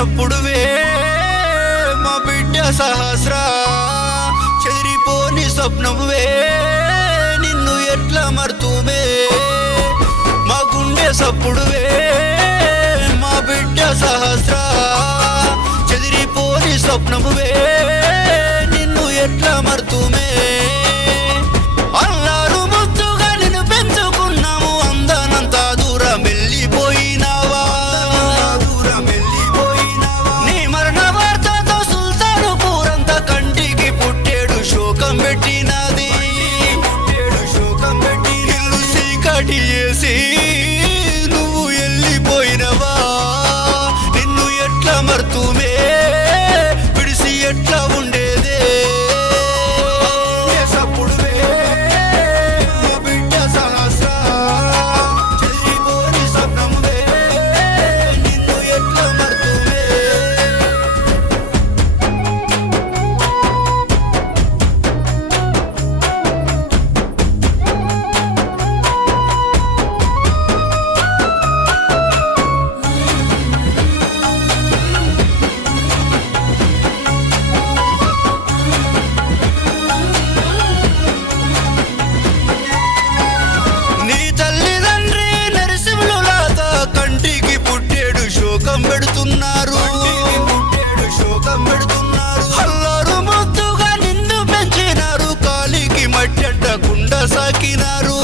సప్పుడువే మా బిడ్డ సహస్ర చెదిరిపోని స్వప్నమువే నిన్ను ఎట్లా మర్తుమే మా గుండె సప్పుడువే మా బిడ్డ సహస్ర చెదిరిపోని స్వప్నమువే నిన్ను ఎట్లా మర్తుమే అల్లారు ముద్దుగా నిన్ను పెంచుకున్నాము అందనంత దూరం వెళ్ళిపోయినావా నీ మరణ వార్తతో సుల్తాను పూరంతా కంటికి పుట్టేడు శోకం పెట్టినది ఇల్లు చీకటి చేసి నువ్వు వెళ్ళిపోయినవా నిన్ను ఎట్లా మర్తుమే విడిసి ఎట్లా ఉండేదే సప్పుడువే మా బిడ్డ సహస్ర చెదిరిపోని స్వప్నమువే నిన్ను ఎట్లా మర్తుమే నీ తల్లిదండ్రి నరసింహులు లాత కంటికి పుట్టేడు శోకం పెడుతున్నారు అల్లారు ముద్దుగా నిన్ను పెంచినారు కాలికి మట్టంటకుండా సాకినారు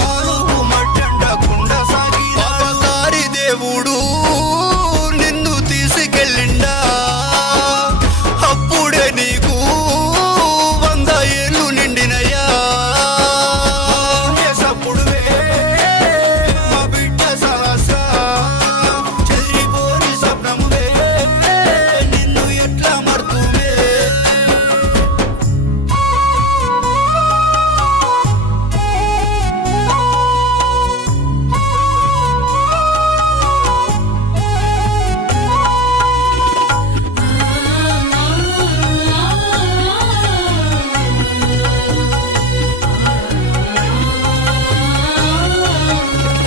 పాపకారి దేవుడు నిన్ను తీసుకెళ్ళిండా అప్పుడే నీకు 100 ఏళ్ళు నిండినయా సప్పుడువే మా బిడ్డ సహస్ర చెదిరిపోని స్వప్నమువే నిన్ను ఎట్లా మర్తుమే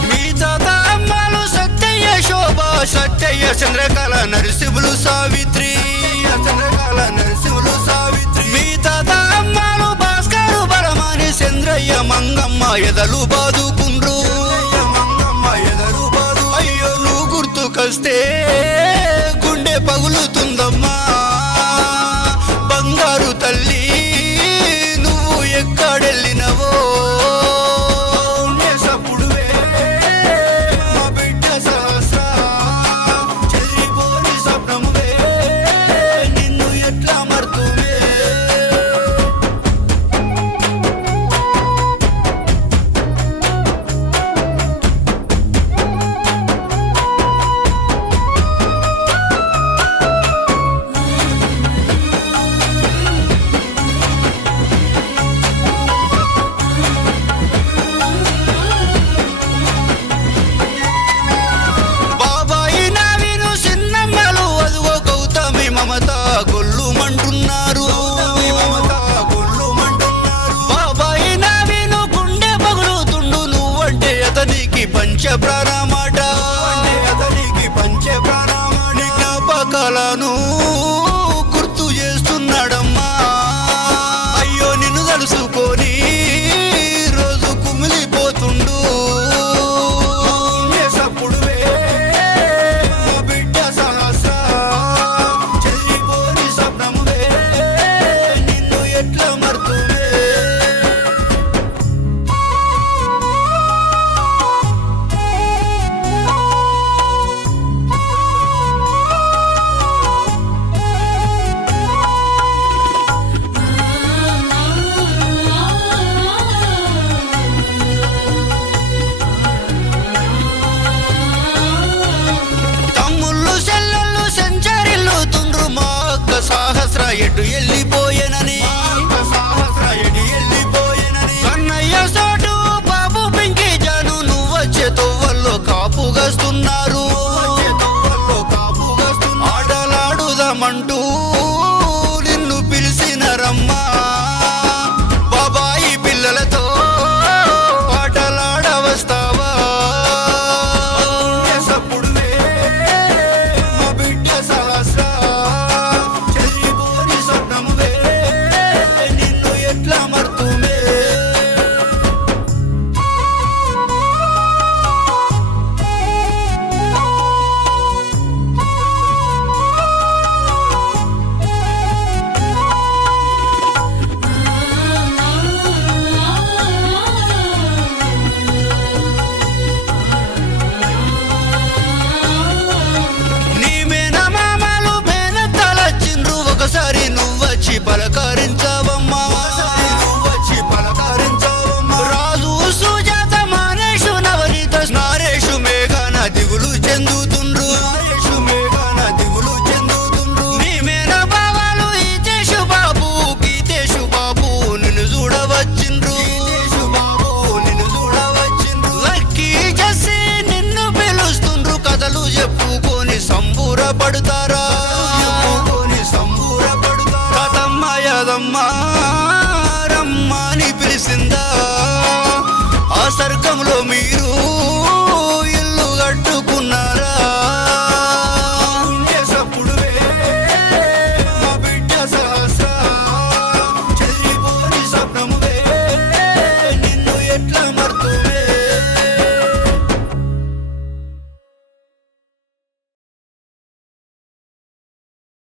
మీ తాత అమ్మలు సత్యయ్య శోభ సత్యయ్య చంద్రకళ నరసింహులు సావిత్రి మీ తాత అమ్మలు భాస్కరు బలమాని చంద్రయ్య మంగమ్మ ఎదలు బాదుకుండ్రు అయ్యో నువ్వు గుర్తుకొస్తే గుండె పగులుతుందమ్మా బంగారు తల్లి నువ్వు ఎక్కడెళ్ళినవో సప్పుడువే మా బిడ్డ సహస్ర చెదిరిపోని స్వప్నమువే నిన్ను ఎట్లా మర్తుమే రమ్మా రమ్మా అని పిలిసిందా ఆ స్వర్గంలో మీరు